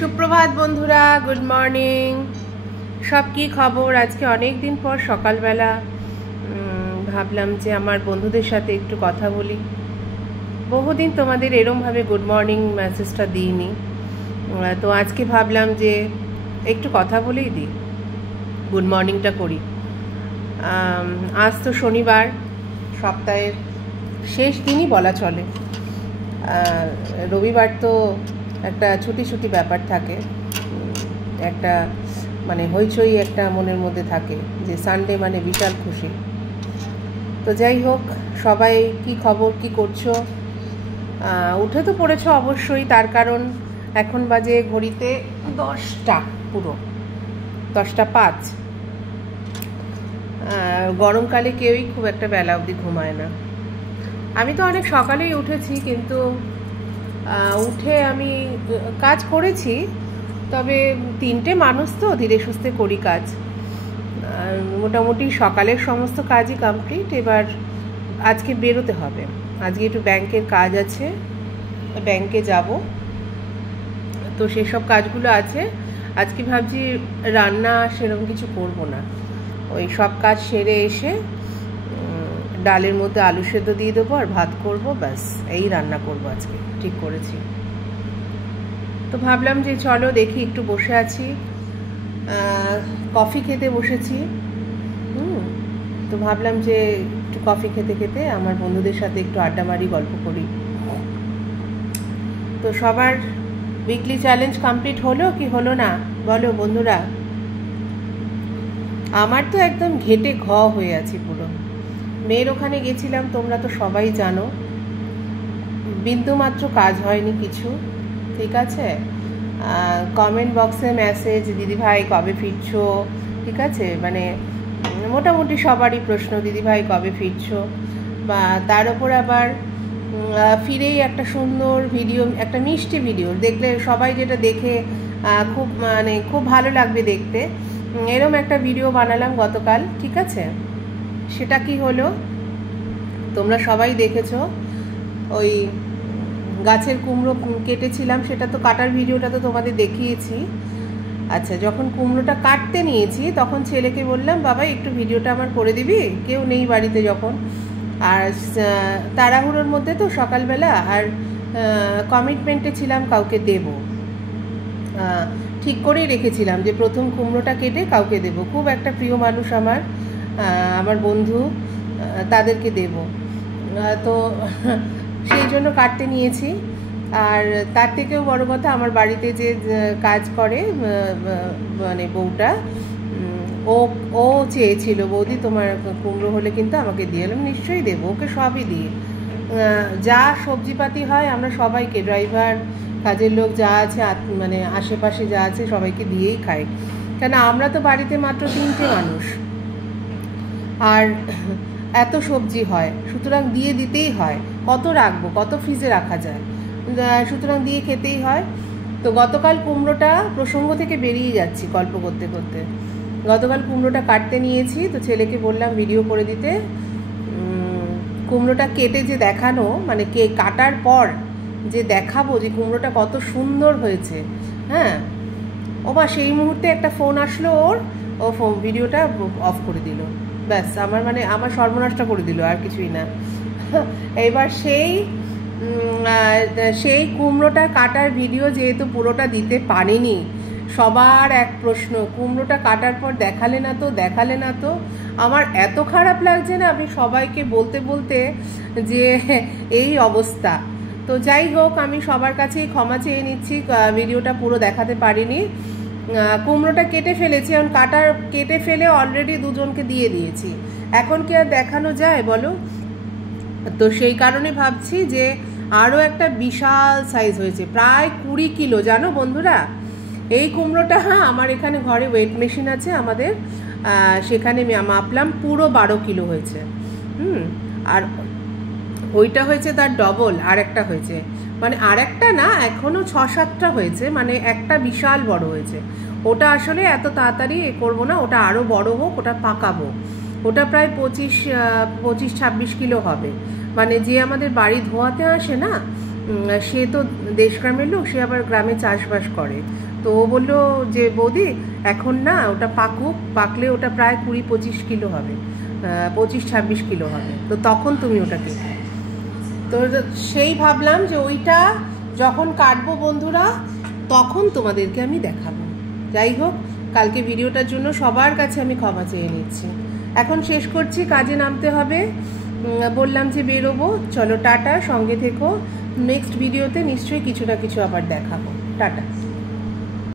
সুপ্রভাত বন্ধুরা, good morning. সব কি খবর? আজকে অনেক দিন পর সকালবেলা ভাবলাম যে আমার বন্ধুদের সাথে একটু কথা বলি। বহুদিন তোমাদের এরমভাবে গুড মর্নিং মেসেজটা দিইনি, তো আজকে ভাবলাম যে একটু কথা বলেই দিই, গুড মর্নিংটা করি। আজ তো শনিবার, সপ্তাহের শেষ দিনই বলা চলে। রবিবার তো একটা ছুটি ছুটি ব্যাপার থাকে, একটা মানে হইচই একটা মনের মধ্যে থাকে যে সানডে মানে বিশাল খুশি। তো যাই হোক, সবাই কি খবর, কি করছো? উঠে তো পড়েছো অবশ্যই, তার কারণ এখন বাজে ঘড়িতে 10টা, পুরো 10:05। গরমকালে কেউই খুব একটা বেলা অবধি ঘুমায় না। আমি তো অনেক সকালেই উঠেছি, কিন্তু উঠে আমি কাজ করেছি, তবে 3টে মানুষ তো ধীরে সুস্থে করি কাজ। মোটামুটি সকালের সমস্ত কাজই কমপ্লিট। এবার আজকে বেরোতে হবে, আজকে একটু ব্যাংকের কাজ আছে, ব্যাংকে যাব, তো সেসব কাজগুলো আছে। আজকে ভাবছি রান্না সেরকম কিছু করব না, ওই সব কাজ সেরে এসে ডালের মধ্যে আলু সেদ্ধ দিয়ে দেবো আর ভাত করব, ব্যাস এই রান্না করব আজকে ঠিক করেছি। তো ভাবলাম যে চলো দেখি, একটু বসে আছি, কফি খেতে বসেছি। তো ভাবলাম যে একটু কফি খেতে খেতে আমার বন্ধুদের সাথে একটু আড্ডা মারি, গল্প করি। তো সবার উইকলি চ্যালেঞ্জ কমপ্লিট হলো কি হলো না বলো বন্ধুরা? আমার তো একদম ঘেটে ঘ হয়ে আছি পুরো। মেয়ের ওখানে গেছিলাম, তোমরা তো সবাই জানো, বিন্দুমাত্র কাজ হয়নি কিছু, ঠিক আছে। কমেন্ট বক্সে মেসেজ, দিদিভাই কবে ফিরছো, ঠিক আছে, মানে মোটামুটি সবারই প্রশ্ন, দিদিভাই কবে ফিরছো। বা তার ওপর আবার ফিরেই একটা সুন্দর ভিডিও, একটা মিষ্টি ভিডিও দেখলে সবাই যেটা দেখে খুব ভালো লাগবে দেখতে, এরম একটা ভিডিও বানালাম গতকাল, ঠিক আছে। সেটা কি হলো তোমরা সবাই দেখেছো, ওই গাছের কুমড়ো কেটেছিলাম, সেটা তো কাটার ভিডিওটা তো তোমাদের দেখিয়েছি। আচ্ছা, যখন কুমড়োটা কাটতে নিয়েছি তখন ছেলেকে বললাম, বাবা একটু ভিডিওটা আমার করে দিবি, কেউ নেই বাড়িতে যখন, আর তাড়াহুড়োর মধ্যে তো সকালবেলা, আর কমিটমেন্টে ছিলাম কাউকে দেব, ঠিক করেই রেখেছিলাম যে প্রথম কুমড়োটা কেটে কাউকে দেব, খুব একটা প্রিয় মানুষ আমার বন্ধু, তাদেরকে দেব। তো সেই জন্য কাটতে নিয়েছি। আর তার থেকেও বড় কথা, আমার বাড়িতে যে কাজ করে মানে বউটা, ও চেয়েছিল, বৌদি তোমার কুমড়ো হলে কিন্তু আমাকে দিয়ে এলাম। নিশ্চয়ই দেবো, ওকে সবই দিয়ে, যা সবজিপাতি হয় আমরা সবাইকে, ড্রাইভার, কাজের লোক যা আছে, মানে আশেপাশে যা আছে সবাইকে দিয়েই খাই, কেন আমরা তো বাড়িতে মাত্র 3টে মানুষ, আর এত সবজি হয়, সুতরাং দিয়ে দিতেই হয়। কত রাখবো, কত ফ্রিজে রাখা যায়, সুতরাং দিয়ে খেতেই হয়। তো গতকাল কুমড়োটা, প্রসঙ্গ থেকে বেরিয়ে যাচ্ছি গল্প করতে করতে, গতকাল কুমড়োটা কাটতে নিয়েছি, তো ছেলেকে বললাম ভিডিও করে দিতে। কুমড়োটা কেটে যে দেখানো, মানে কাটার পর যে দেখাবো যে কুমড়োটা কত সুন্দর হয়েছে, হ্যাঁ, ও বা সেই মুহূর্তে একটা ফোন আসলো ওর, ও ভিডিওটা অফ করে দিল, ব্যাস আমার সর্বনাশটা করে দিল, আর কিছুই না। এবার সেই কুমড়োটা কাটার ভিডিও যেহেতু পুরোটা দিতে পারিনি, সবার এক প্রশ্ন, কুমড়োটা কাটার পর দেখালে না তো। আমার এত খারাপ লাগছে না, আমি সবাইকে বলতে বলতে যে এই অবস্থা। তো যাই হোক, আমি সবার কাছেই ক্ষমা চেয়ে নিচ্ছি, ভিডিওটা পুরো দেখাতে পারিনি। কুমড়োটা কেটে ফেলেছি, এখন কেটে ফেলে অলরেডি দুজনকে দিয়ে দিয়েছি, এখন কি আর দেখানো যায় বলো? তো সেই কারণে ভাবছি যে আরও একটা বিশাল সাইজ হয়েছে, প্রায় 20 কিলো, জানো বন্ধুরা। এই কুমড়োটা, আমার এখানে ঘরে ওয়েট মেশিন আছে আমাদের, সেখানে মাপলাম, পুরো 12 কিলো হয়েছে। আর ওইটা হয়েছে তার ডবল, আর একটা হয়েছে, মানে আর একটা না, এখনো 6-7টা হয়েছে, মানে একটা বিশাল বড় হয়েছে। ওটা আসলে এত তাড়াতাড়ি করবো না, ওটা আরও বড় হোক, ওটা পাকাবো, ওটা প্রায় 25-26 কিলো হবে। মানে যে আমাদের বাড়ি ধোয়াতে আসে না, সে তো দেশ গ্রামের লোক, সে আবার গ্রামে চাষবাস করে, তো ও বললো যে বৌদি এখন না, ওটা পাকলে ওটা প্রায় 20-25 কিলো হবে, 25-26 কিলো হবে, তো তখন তুমি ওটা কেটে। তো সেই ভাবলাম যে ওইটা যখন কাটবো বন্ধুরা তখন তোমাদেরকে আমি দেখাবো। যাই হোক, কালকে ভিডিওটার জন্য সবার কাছে আমি ক্ষমা চেয়ে নিচ্ছি। এখন শেষ করছি, কাজে নামতে হবে। বললাম যে বেরোবো, চলো টাটা, সঙ্গে থেকো। নেক্সট ভিডিওতে নিশ্চয়ই কিছু না কিছু আবার দেখাবো। টাটা।